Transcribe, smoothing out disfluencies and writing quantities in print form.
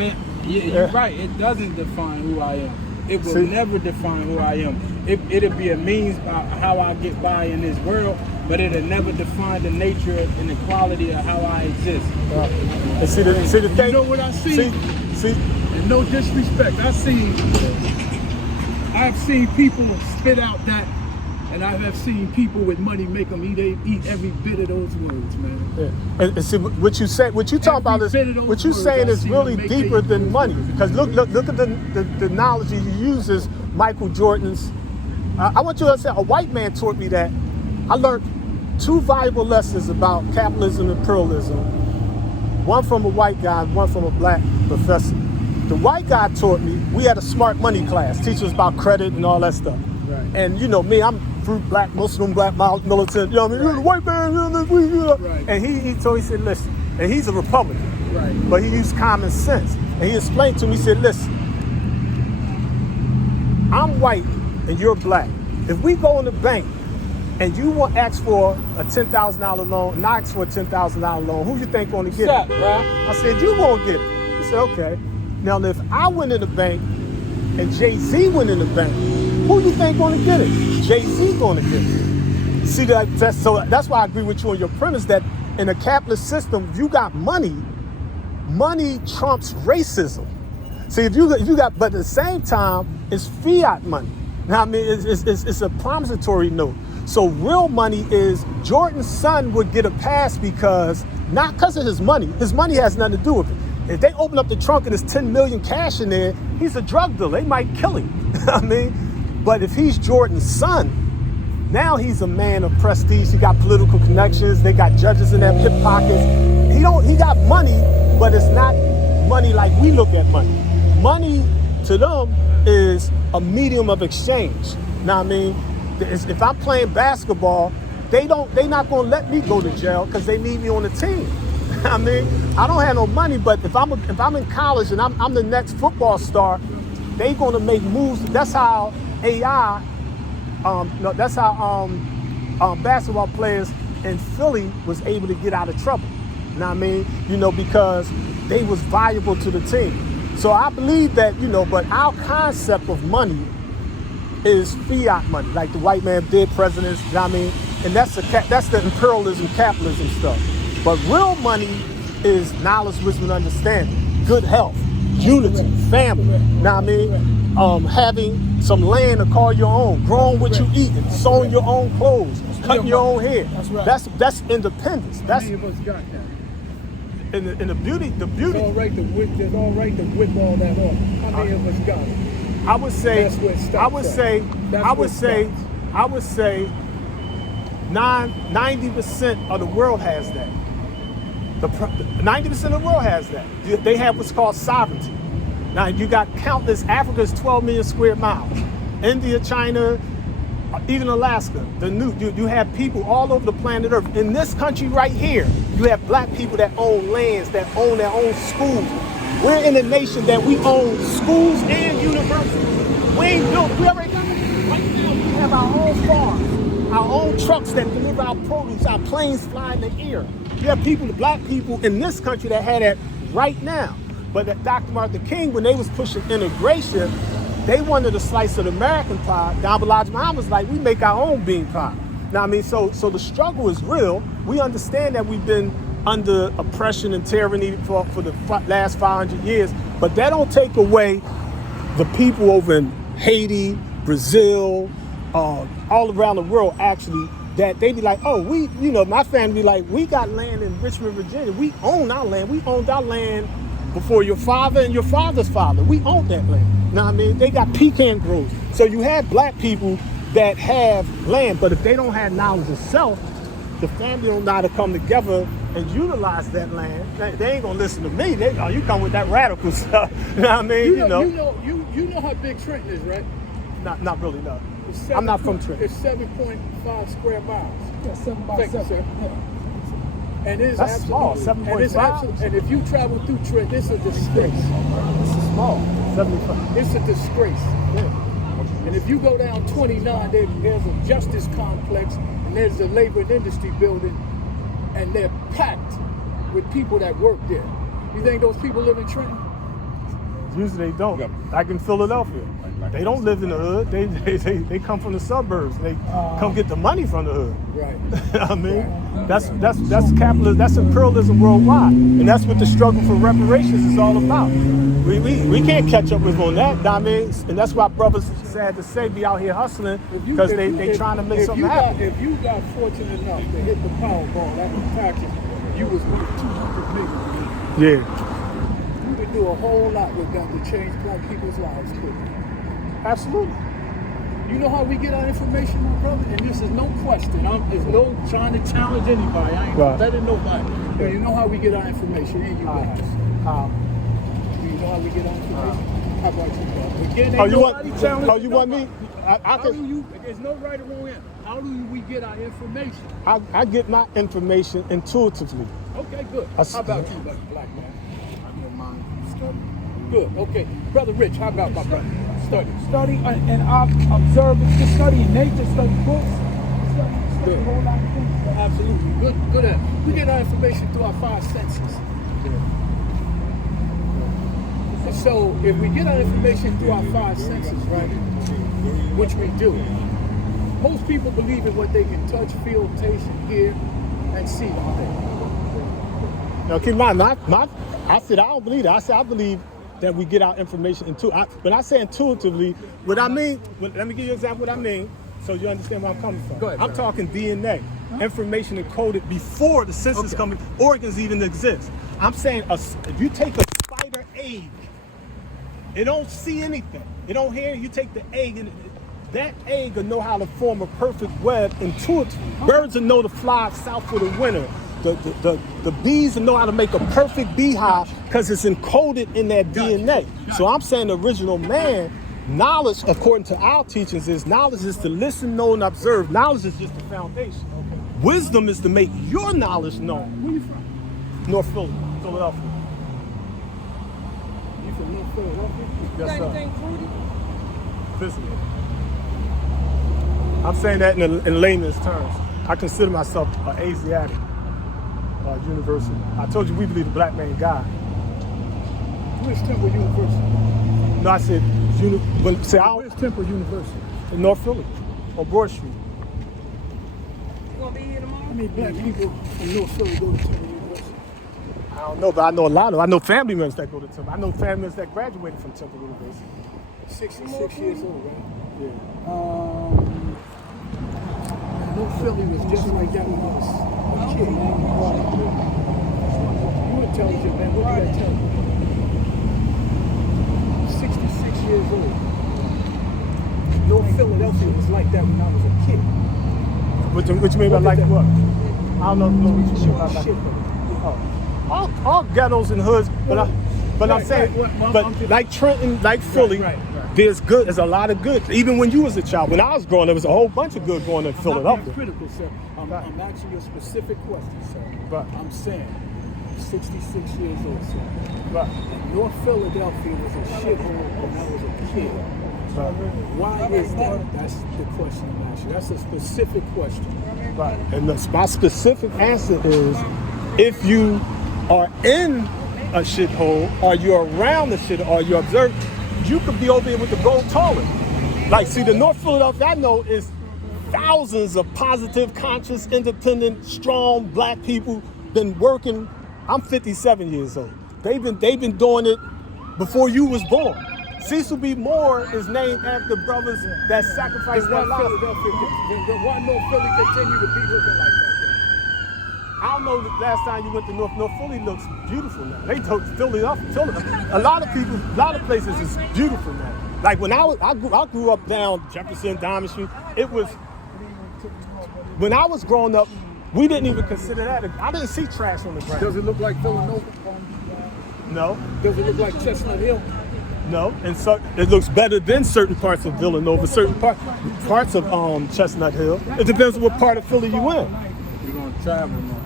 mean, you're right. It doesn't define who I am. It will never define who I am. It'll be a means by how I get by in this world, but it'll never define the nature and the quality of how I exist. And see the thing. You know what I see? See? And no disrespect, I've seen people spit out that, and I have seen people with money make them eat every bit of those words, man. Yeah. And see what you say, what you talk about is what you saying is really deeper than money. Because look at the analogy you use is Michael Jordan's. I want you to understand, a white man taught me that. I learned 2 valuable lessons about capitalism and imperialism. One from a white guy, one from a black professor. The white guy taught me, we had a smart money class, teach us about credit and all that stuff. Right. And you know me, I'm fruit, black, Muslim, black, militant, you know what I mean? You're the white man, Right. And he said, listen, and he's a Republican, Right. but he used common sense. And he explained to me, he said, listen, I'm white and you're black. If we go in the bank and you want to ask for a $10,000 loan, and I ask for a $10,000 loan, who you think going to get it? I said, you won't get it. He said, okay. Now, if I went in the bank and Jay-Z went in the bank, who you think going to get it? Jay-Z going to get it. See, that's why I agree with you on your premise that in a capitalist system, if you got money trumps racism. See, if you got, but at the same time, it's fiat money. Now, I mean, it's a promissory note. So real money is Jordan's son would get a pass because, not because of his money. His money has nothing to do with it. If they open up the trunk and there's 10 million cash in there, he's a drug dealer. They might kill him. I mean, but if he's Jordan's son, now he's a man of prestige. He got political connections. They got judges in their hip pockets. He got money, but it's not money like we look at money. Money to them is a medium of exchange. Now, I mean, if I'm playing basketball, they not gonna let me go to jail because they need me on the team. I mean, I don't have no money, but if I'm in college and I'm the next football star, they gonna make moves. That's how basketball players in Philly was able to get out of trouble. You know what I mean? You know, because they was valuable to the team. So I believe that, you know, but our concept of money is fiat money, like the white man did presidents, you know what I mean? And that's the imperialism, capitalism stuff. But real money is knowledge, wisdom, and understanding, good health, unity, family, you know what I mean? Having some land to call your own, growing what you eat, sewing your own clothes, cutting your own hair. That's right. That's independence. That's many of us got that. And the beauty. It's all right to whip all that off. How many of us got it? I would say 90% of the world has that. 90% of the world has that. They have what's called sovereignty. Now you got countless. Africa is 12 million square miles. India, China, even Alaska. You have people all over the planet Earth. In this country right here, you have black people that own lands, that own their own schools. We're in a nation that we own schools and universities. We ain't built. We already got it. Right now, we have our own farms, our own trucks that deliver our produce, our planes fly in the air. You have people, the black people in this country that had that right now. But at Dr. Martin Luther King, when they was pushing integration, they wanted a slice of the American pie. Dr. Elijah Muhammad was like, we make our own bean pie. Now, I mean, so the struggle is real. We understand that we've been under oppression and tyranny for the last 500 years, but that don't take away the people over in Haiti, Brazil, all around the world, actually, that they be like, oh, my family be like, we got land in Richmond, Virginia. We own our land. We owned our land before your father and your father's father. We own that land. Now, I mean, they got pecan groves. So you have black people that have land, but if they don't have knowledge of self, the family don't know how to come together and utilize that land. They ain't gonna listen to me. You come with that radical stuff. You know what I mean? You know how big Trenton is, right? Not really, no. I'm not from Trenton. It's 7.5 square miles. Yeah, 7 by 7. Yeah. And it's that's small, 7.5. And if you travel through Trenton, it's a disgrace. This is small, 75. It's a disgrace. Yeah. And if you go down 29, there's a justice complex, and there's a labor and industry building, and they're packed with people that work there. You think those people live in Trenton? Usually they don't. Like in Philadelphia, they don't live in the hood. They come from the suburbs. They come get the money from the hood. Right. I mean, that's capitalism. That's imperialism worldwide, and that's what the struggle for reparations is all about. We can't catch up with on that. I mean, and that's why brothers, sad to say, be out here hustling because they trying to make something happen. If you got fortunate enough to hit the Powerball after taxes, you was worth $200 million. Yeah. You could do a whole lot with that to change black people's lives quickly. Absolutely. You know how we get our information, my brother? And this is no question. There's no trying to challenge anybody. I ain't letting nobody. But you know how we get our information, and you guys. You know how we get our information? How about you, brother? Again, you want me? There's no right or wrong answer. How do we get our information? I get my information intuitively. Okay, good. How about you, black man? I don't mind studying. Good. Okay, brother Rich. How about my brother? Study and observe. Just study nature, study books, study a whole lot of things. Absolutely. Good at it. We get our information through our 5 senses. So if we get our information through our 5 senses, right, which we do, most people believe in what they can touch, feel, taste, and hear, and see. Now keep in mind, I said I don't believe that. I said I believe that we get our information when I say intuitively, what I mean, let me give you an example what I mean, so you understand where I'm coming from. Go ahead, I'm talking DNA, information encoded before the senses come in, organs even exist. I'm saying if you take a spider egg, it don't see anything, it don't hear, you take the egg and that egg will know how to form a perfect web intuitively. Birds will know to fly south for the winter. The bees will know how to make a perfect beehive because it's encoded in their DNA. So I'm saying the original man, knowledge, according to our teachings, knowledge is to listen, know, and observe. Knowledge is just the foundation. Wisdom is to make your knowledge known. Where you from? North Philadelphia. You from North Philadelphia? Yes, sir. Anything fruity? Physically. I'm saying that in layman's terms. I consider myself an Asiatic. University. I told you we believe the black man God. Where's Temple University? No, I said, where's Temple University? In North Philly, on Broad Street. You gonna be here tomorrow? How many black people in North Philly go to Temple University? I don't know, but I know a lot of. I know family members that go to Temple. I know family members that graduated from Temple University. 66 years old, right? Yeah. North Philly was just like that when I was a kid. You intelligent, man. What did I tell you? 66 years old. North Philadelphia was like that when I was a kid. What you mean by like what? I don't know what you mean by like. All ghettos and hoods, but I'm saying, like Trenton, like Philly, there's a lot of good. Even when you was a child, when I was growing up, there was a whole bunch of good going in Philadelphia. I'm critical, sir. I'm asking you a specific question, sir. Right. I'm saying, 66 years old, sir. Right. North Philadelphia was a shithole when I was a kid. Right. Why is that? That's the question I'm asking. That's a specific question. Right. And my specific answer is, if you are in a shithole, or you're around the shit, or you observe, you could be over here with the gold toilet. Like, see, the North Philadelphia I know is thousands of positive, conscious, independent, strong black people been working. I'm 57 years old. They've been doing it before you was born. Cecil B. Moore is named after brothers that sacrificed their lives. Why North Philly continue to be looking like that? I don't know the last time you went to North Philly looks beautiful now. They told Philly up. A lot of places is beautiful now. Like when I grew up down Jefferson, Diamond Street. It was, when I was growing up, we didn't even consider that. I didn't see trash on the ground. Does it look like Villanova? No. Does it look like Chestnut Hill? No, and so it looks better than certain parts of Villanova, certain parts of Chestnut Hill. It depends on what part of Philly you in. You're gonna travel, man.